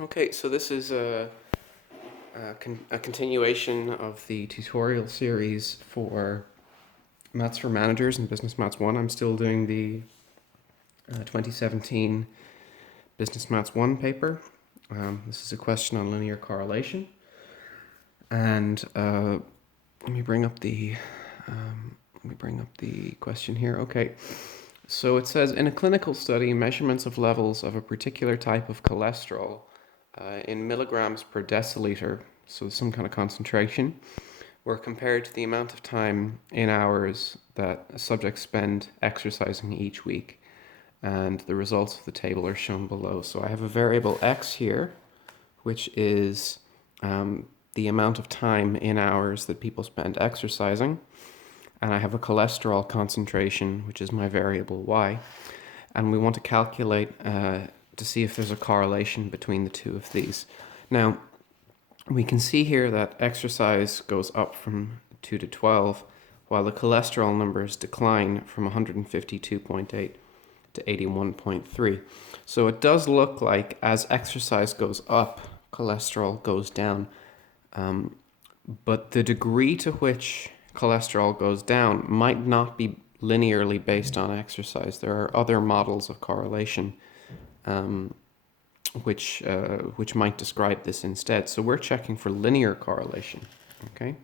Okay, so this is a continuation of the tutorial series for Maths for Managers and Business Maths 1. I'm still doing the 2017 Business Maths 1 paper. This is a question on linear correlation. And let me bring up the question here. Okay. So it says, in a clinical study, measurements of levels of a particular type of cholesterol in milligrams per deciliter, so some kind of concentration, were compared to the amount of time in hours that subjects spend exercising each week. And the results of the table are shown below. So I have a variable x here, which is the amount of time in hours that people spend exercising. And I have a cholesterol concentration, which is my variable y. And we want to calculate to see if there's a correlation between the two of these. Now, we can see here that exercise goes up from 2 to 12, while the cholesterol numbers decline from 152.8 to 81.3. So it does look like as exercise goes up, cholesterol goes down. But the degree to which cholesterol goes down might not be linearly based on exercise. There are other models of correlation which might describe this instead. So we're checking for linear correlation. Okay.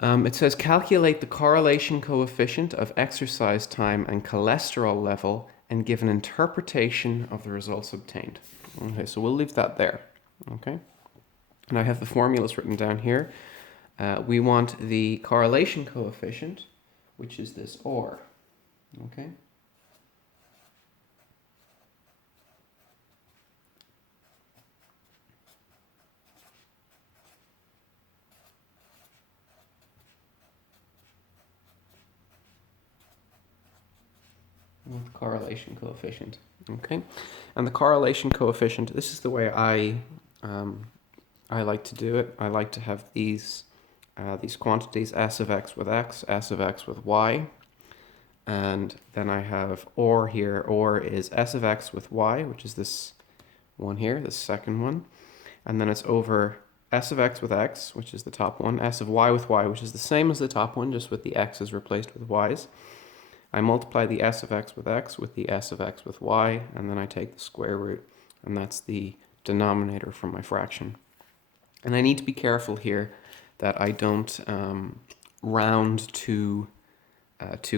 It says calculate the correlation coefficient of exercise time and cholesterol level and give an interpretation of the results obtained. Okay, so we'll leave that there. Okay. And I have the formulas written down here. We want the correlation coefficient, which is this OR. Okay. With correlation coefficient. Okay. And the correlation coefficient, this is the way I like to do it. I like to have these quantities, s of x with x, s of x with y. And then I have OR here. OR is s of x with y, which is this one here, this second one. And then it's over s of x with x, which is the top one, s of y with y, which is the same as the top one, just with the x's replaced with y's. I multiply the s of x with the s of x with y, and then I take the square root, and that's the denominator for my fraction. And I need to be careful here that I don't round too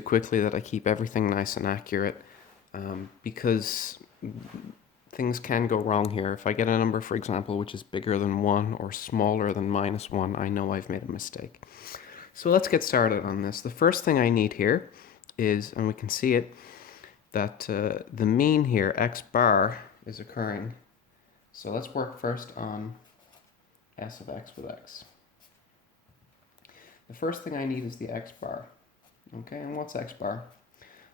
quickly, that I keep everything nice and accurate, because things can go wrong here. If I get a number, for example, which is bigger than 1 or smaller than -1, I know I've made a mistake. So let's get started on this. The first thing I need here is, and we can see it, that the mean here, x bar, is occurring. So let's work first on s of x with x. The first thing I need is the x bar. Okay, and what's x bar?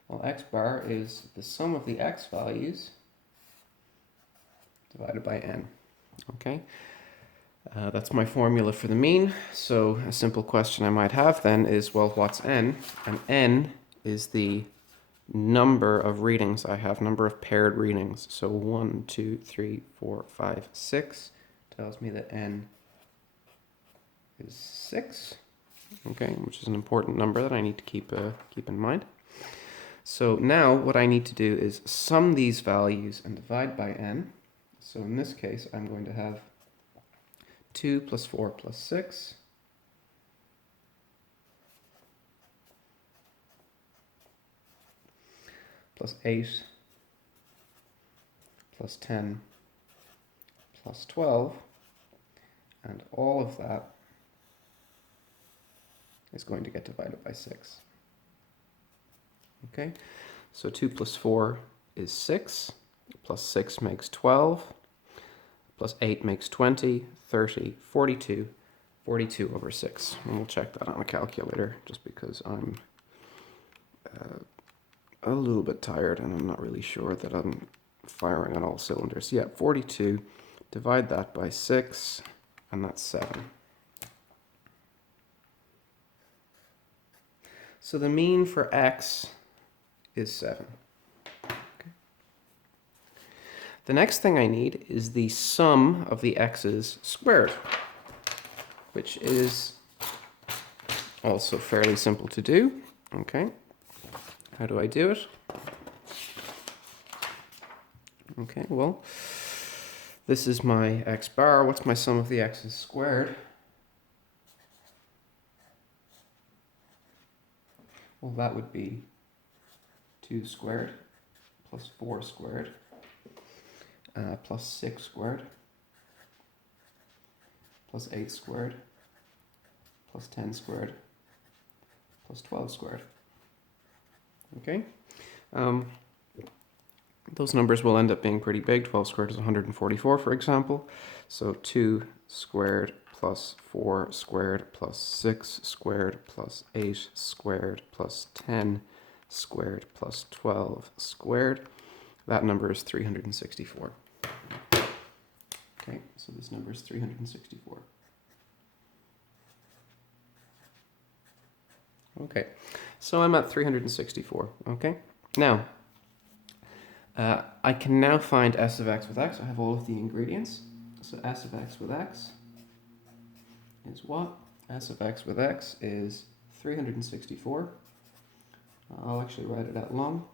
Well, x bar is the sum of the x values divided by n. Okay, that's my formula for the mean. So a simple question I might have then is, well, what's n? And n is the number of readings I have, number of paired readings. So 1, 2, 3, 4, 5, 6 tells me that n is 6. Okay, which is an important number that I need to keep in mind. So now what I need to do is sum these values and divide by n. So in this case, I'm going to have 2 plus 4 plus 6 plus 8 plus 10 plus 12, and all of that is going to get divided by 6. Okay, so 2 plus 4 is 6, plus 6 makes 12, plus 8 makes 20, 30, 42, 42 over 6. And we'll check that on a calculator just because I'm a little bit tired and I'm not really sure that I'm firing on all cylinders. Yeah, 42, divide that by 6, and that's 7. So the mean for x is 7. Okay. The next thing I need is the sum of the x's squared, which is also fairly simple to do. Okay, how do I do it? Okay, well, this is my x bar. What's my sum of the x's squared? Well, that would be 2 squared plus 4 squared plus 6 squared plus 8 squared plus 10 squared plus 12 squared. Okay, those numbers will end up being pretty big. 12 squared is 144, for example. So 2 squared plus 4 squared plus 6 squared plus 8 squared plus 10 squared plus 12 squared. That number is 364. Okay, so this number is 364. Okay, so I'm at 364. Okay, now I can now find s of x with x. I have all of the ingredients. So s of x with x is what? S of x with x is 364. I'll actually write it out long.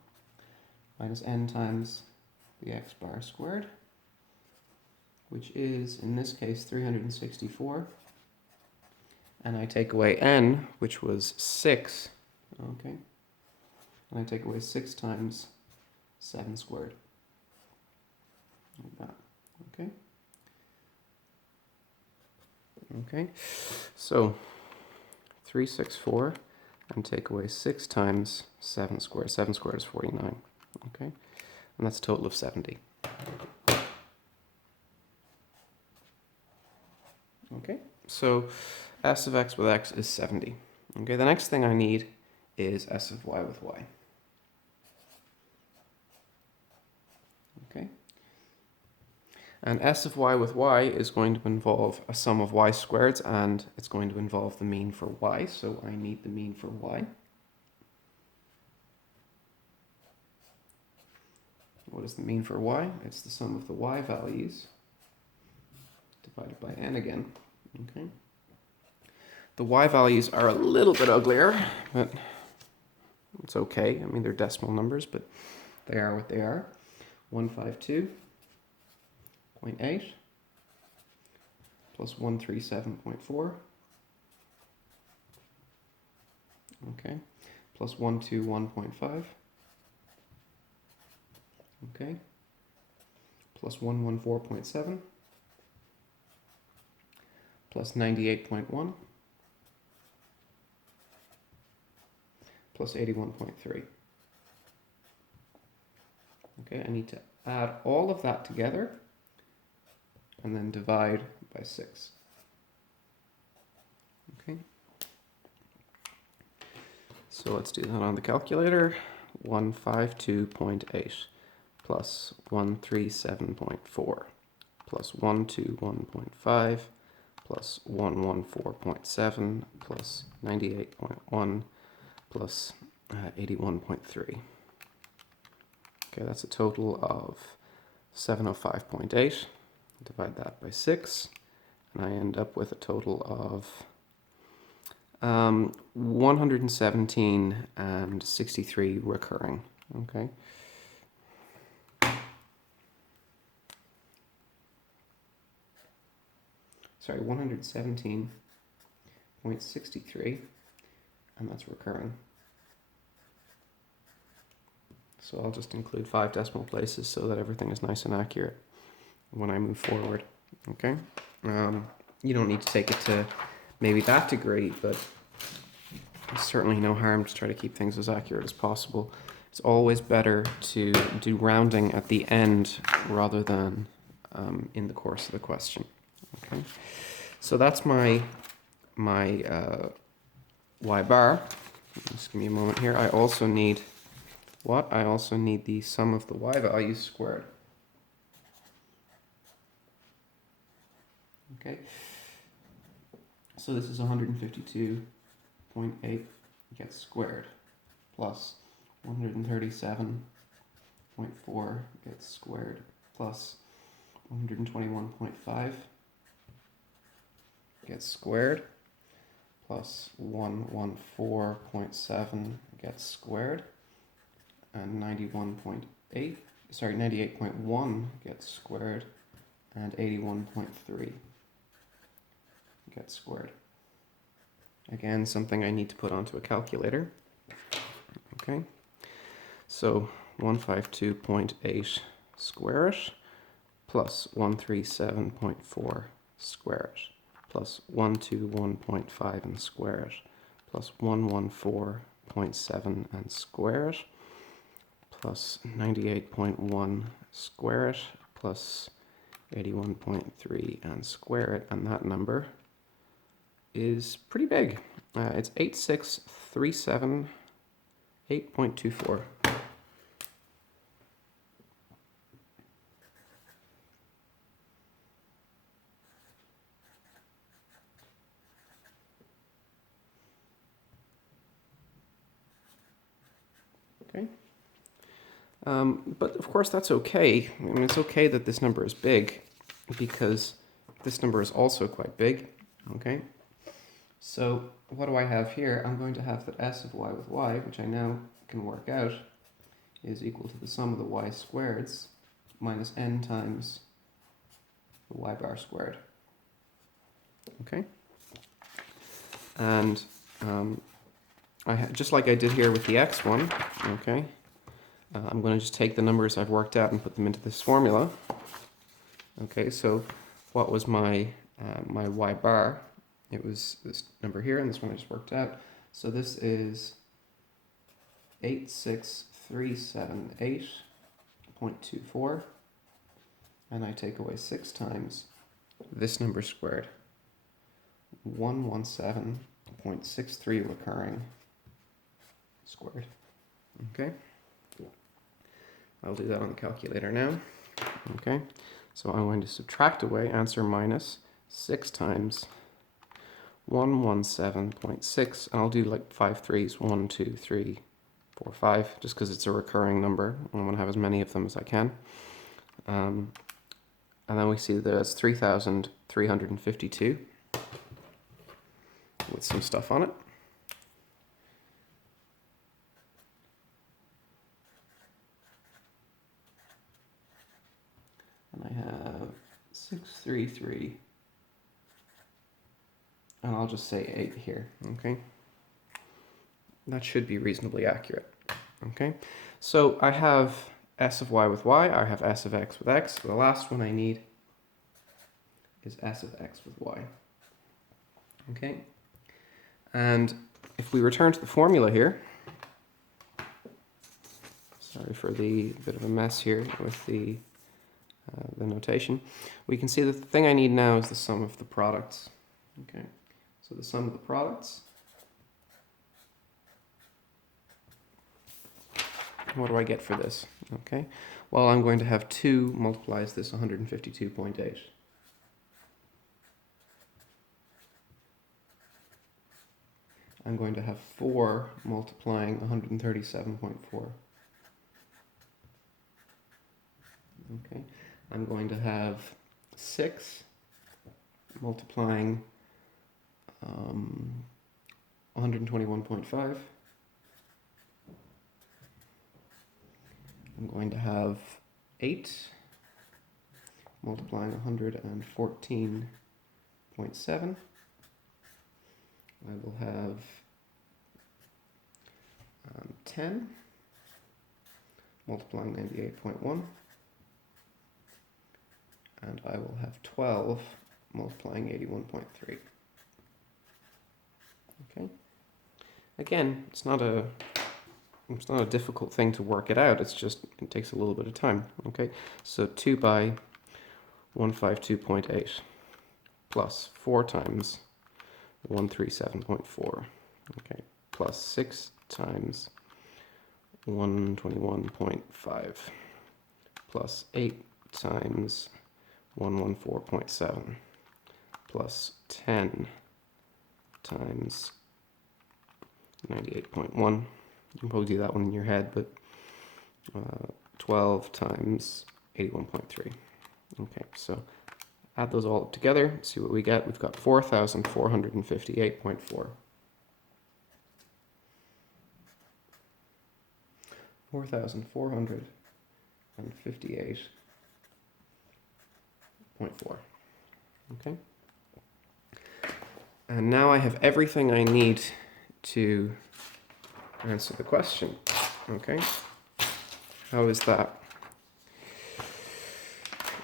Minus n times the x bar squared, which is, in this case, 364. And I take away n, which was 6. Okay. And I take away 6 times 7 squared. Like that. Okay. Okay. So 364 and take away 6 times 7 squared. 7 squared is 49. Okay. And that's a total of 70. Okay. So s of x with x is 70. Okay. The next thing I need is s of y with y. Okay. And s of y with y is going to involve a sum of y squareds, and it's going to involve the mean for y, so I need the mean for y. What is the mean for y? It's the sum of the y values divided by n again. Okay. The y values are a little bit uglier, but it's okay. I mean, they're decimal numbers, but they are what they are. 152.8 plus 137.4. Okay. Plus 121.5. Okay. Plus 114.7. Plus 98.1. Plus 81.3. Okay, I need to add all of that together and then divide by 6. Okay. So let's do that on the calculator. 152.8 plus 137.4 plus 121.5 plus 114.7 plus 98.1 plus 81.3. Okay, that's a total of 705.8. Divide that by 6, and I end up with a total of 117 and 63 recurring. Okay. Sorry, 117.63, and that's recurring. So I'll just include 5 decimal places so that everything is nice and accurate when I move forward. Okay. You don't need to take it to maybe that degree, but there's certainly no harm to try to keep things as accurate as possible. It's always better to do rounding at the end rather than in the course of the question. Okay. So that's my y bar. Just give me a moment here. I also need what? I also need the sum of the y values squared. Okay. So this is 152.8 gets squared plus 137.4 gets squared plus 121.5 gets squared, plus 114.7 gets squared, and 98.1 gets squared, and 81.3 gets squared. Again, something I need to put onto a calculator. Okay, so 152.8 square it, plus 137.4 square it, plus 121.5 and square it, plus 114.7 and square it, plus 98.1 square it, plus 81.3 and square it, and that number is pretty big. It's 86378.24. Okay. But of course that's okay. I mean, it's okay that this number is big because this number is also quite big. Okay. So what do I have here? I'm going to have that s of y with y, which I now can work out, is equal to the sum of the y squareds minus n times the y bar squared. Okay? And just like I did here with the x one, okay, I'm going to just take the numbers I've worked out and put them into this formula. Okay, so what was my y bar? It was this number here, and this one I just worked out. So this is 86378.24, and I take away 6 times this number squared, 117.63 recurring squared. Okay, I'll do that on the calculator now. Okay, so I'm going to subtract away, answer minus 6 times 117.6, and I'll do like 5 threes, 1, 2, 3, 4, 5, just because it's a recurring number. I want to have as many of them as I can. And then we see that it's 3,352 with some stuff on it. And I have 633. And I'll just say 8 here, okay? That should be reasonably accurate, okay? So I have s of y with y, I have s of x with x. So the last one I need is s of x with y, okay? And if we return to the formula here, sorry for the bit of a mess here with the notation, we can see that the thing I need now is the sum of the products, okay? So the sum of the products, what do I get for this? Okay, well, I'm going to have 2 multiplies this 152.8. I'm going to have 4 multiplying 137.4. Okay, I'm going to have 6 multiplying 121.5. I'm going to have 8 multiplying 114.7. I will have 10 multiplying 98.1. And I will have 12 multiplying 81.3. Okay. Again, it's not a difficult thing to work it out. It's just it takes a little bit of time. Okay. So 2 by 152.8 plus 4 times 137.4. Okay. Plus 6 times 121.5 plus 8 times 114.7 plus 10 times 98.1. You can probably do that one in your head, but 12 times 81.3. Okay, so add those all up together, see what we get. We've got 4,458.4. 4,458.4. Okay. And now I have everything I need to answer the question. Okay. How is that?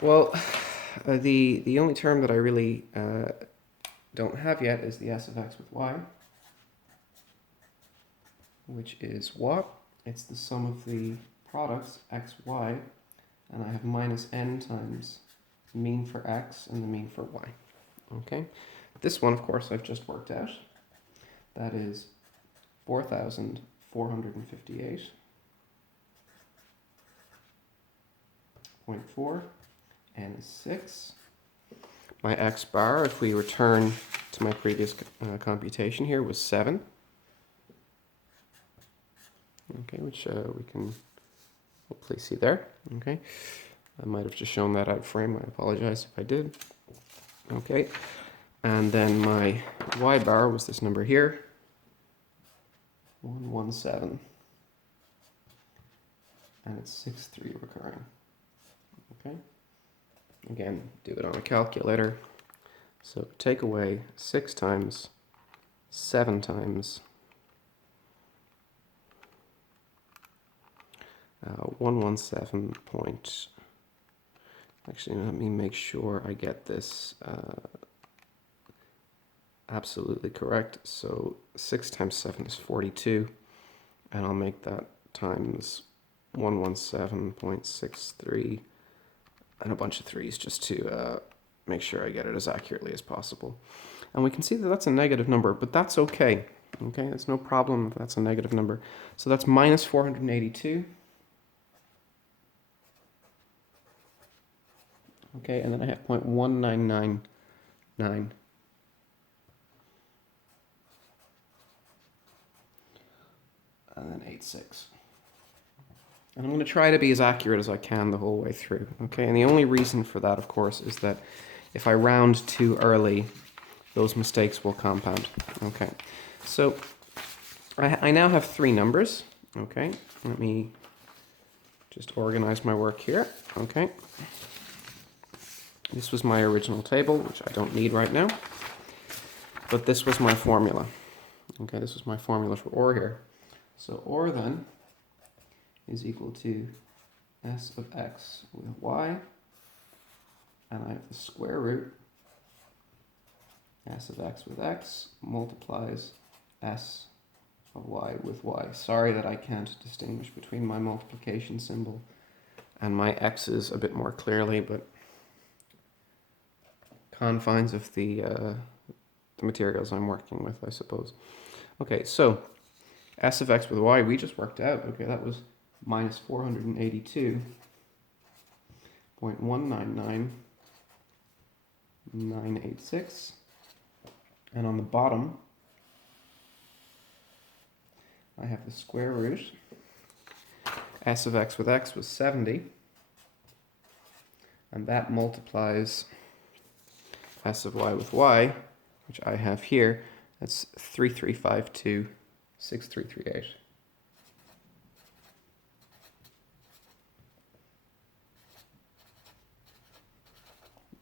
Well, the only term that I really don't have yet is the s of x with y, which is what? It's the sum of the products x, y, and I have minus n times the mean for x and the mean for y. Okay, this one, of course, I've just worked out. That is 4,458.4, n is 6. My x bar, if we return to my previous computation here, was 7. Okay, which we can hopefully see there. Okay, I might have just shown that out frame. I apologize if I did. Okay, and then my y bar was this number here, 117, and it's 6.3 recurring. Okay, again, do it on a calculator. So take away 6 times 7 times 117 point. Actually, let me make sure I get this absolutely correct. So 6 times 7 is 42, and I'll make that times 117.63 and a bunch of 3's just to make sure I get it as accurately as possible. And we can see that that's a negative number, but that's okay. Okay, it's no problem if that's a negative number. So that's minus 482. Okay, and then I have 0.1999. And then 86. And I'm going to try to be as accurate as I can the whole way through. Okay, and the only reason for that, of course, is that if I round too early, those mistakes will compound. Okay, so I now have 3 numbers. Okay, let me just organize my work here. Okay. This was my original table, which I don't need right now, but this was my formula. Okay, this was my formula for OR here. So OR then is equal to s of x with y, and I have the square root s of x with x multiplies s of y with y. Sorry that I can't distinguish between my multiplication symbol and my x's a bit more clearly, but confines of the materials I'm working with, I suppose. Okay, so s of x with y we just worked out. Okay, that was minus 482.199986, and on the bottom I have the square root. S of x with x was 70, and that multiplies s of y with y, which I have here. That's 3352.6338.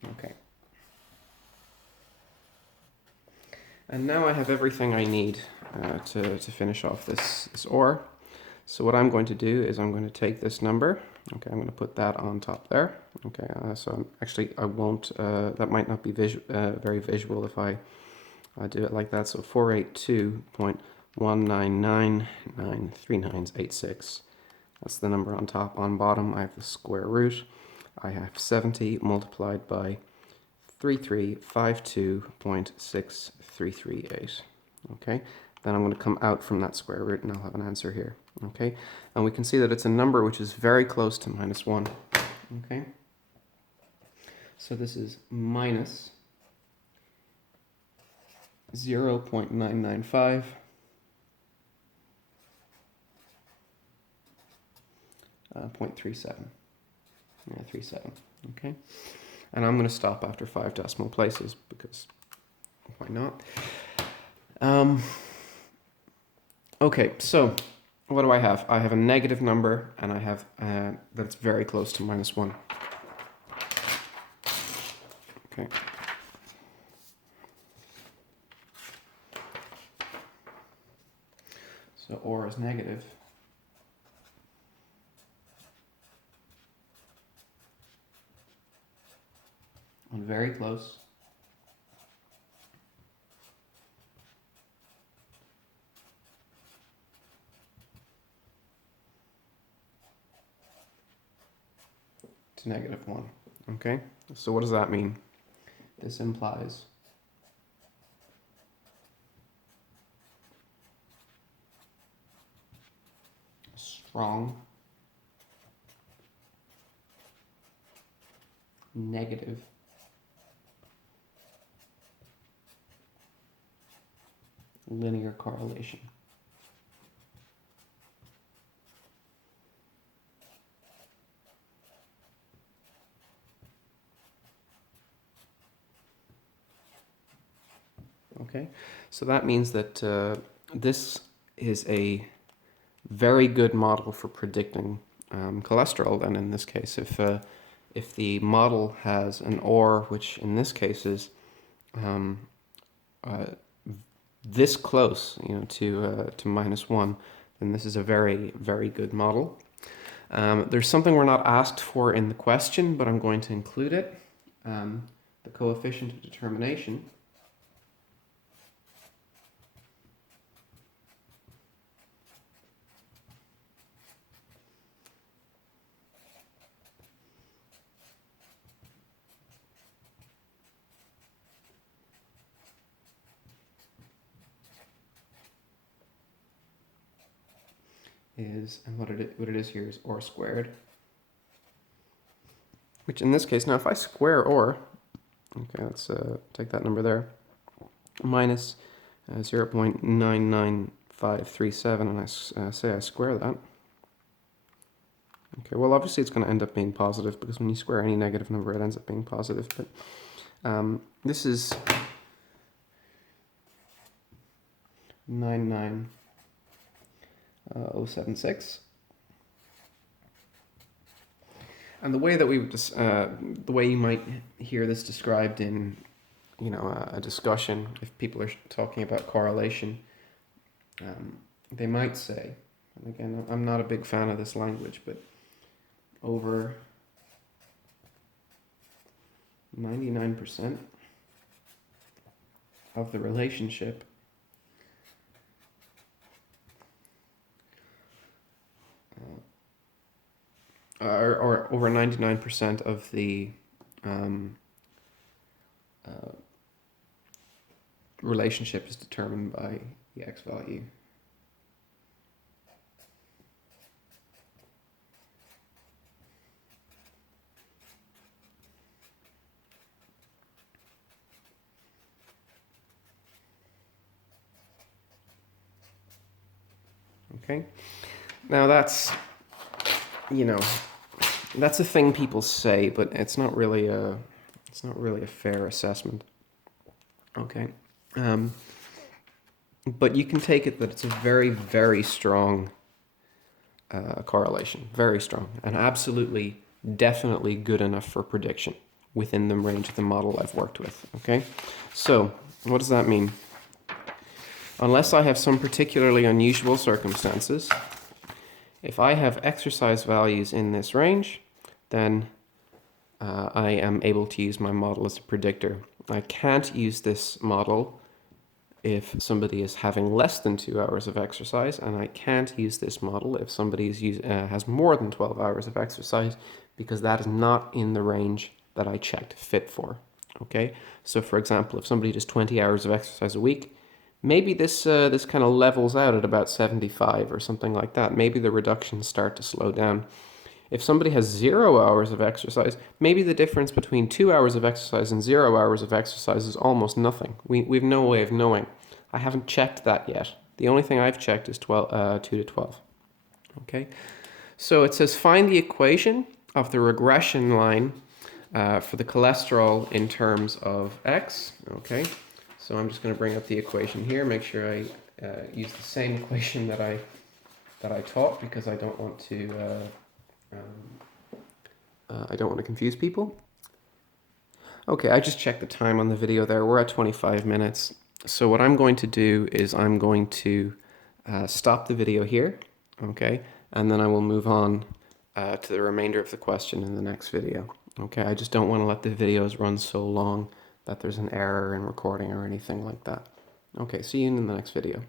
Okay. And now I have everything I need to finish off this OR. So what I'm going to do is I'm going to take this number. Okay, I'm going to put that on top there. Okay, so actually I won't, that might not be very visual if I do it like that. So 482.199993986. That's the number on top. On bottom I have the square root. I have 70 multiplied by 3352.6338. Okay, then I'm going to come out from that square root and I'll have an answer here. Okay, and we can see that it's a number which is very close to minus 1. Okay, so this is minus 0.995 0.37. 37. Okay, and I'm going to stop after 5 decimal places because why not? Okay, so what do I have? I have a negative number, and I have that's very close to -1. Okay. So or is negative. And very close. To -1. Okay, so what does that mean? This implies a strong negative linear correlation. Okay, so that means that this is a very good model for predicting cholesterol. Then, in this case, if the model has an OR, which in this case is this close, to -1, then this is a very, very good model. There's something we're not asked for in the question, but I'm going to include it. The coefficient of determination is, and what it is here is OR squared, which in this case, now if I square OR, okay, let's take that number there, minus 0.99537, and I say I square that. Okay, well obviously it's going to end up being positive because when you square any negative number it ends up being positive, but this is 99076. And the way that the way you might hear this described in, a discussion, if people are talking about correlation, they might say, and again, I'm not a big fan of this language, but over 99% of the relationship or over 99% of the relationship is determined by the x value. Okay, now that's that's a thing people say, but it's not really a fair assessment. Okay, but you can take it that it's a very, very strong correlation, very strong, and absolutely, definitely good enough for prediction within the range of the model I've worked with. Okay, so what does that mean? Unless I have some particularly unusual circumstances, if I have exercise values in this range, then I am able to use my model as a predictor. I can't use this model if somebody is having less than 2 hours of exercise, and I can't use this model if somebody has more than 12 hours of exercise, because that is not in the range that I checked fit for. Okay, so for example, if somebody does 20 hours of exercise a week, maybe this kind of levels out at about 75 or something like that. Maybe the reductions start to slow down. If somebody has 0 hours of exercise, maybe the difference between 2 hours of exercise and 0 hours of exercise is almost nothing. We've no way of knowing. I haven't checked that yet. The only thing I've checked is 2 to 12. Okay, so it says find the equation of the regression line for the cholesterol in terms of X. Okay, so I'm just going to bring up the equation here, make sure I use the same equation that I taught, because I don't want to confuse people. Okay, I just checked the time on the video there. We're at 25 minutes. So what I'm going to do is I'm going to stop the video here, okay? And then I will move on to the remainder of the question in the next video. Okay, I just don't want to let the videos run so long that there's an error in recording or anything like that. Okay, see you in the next video.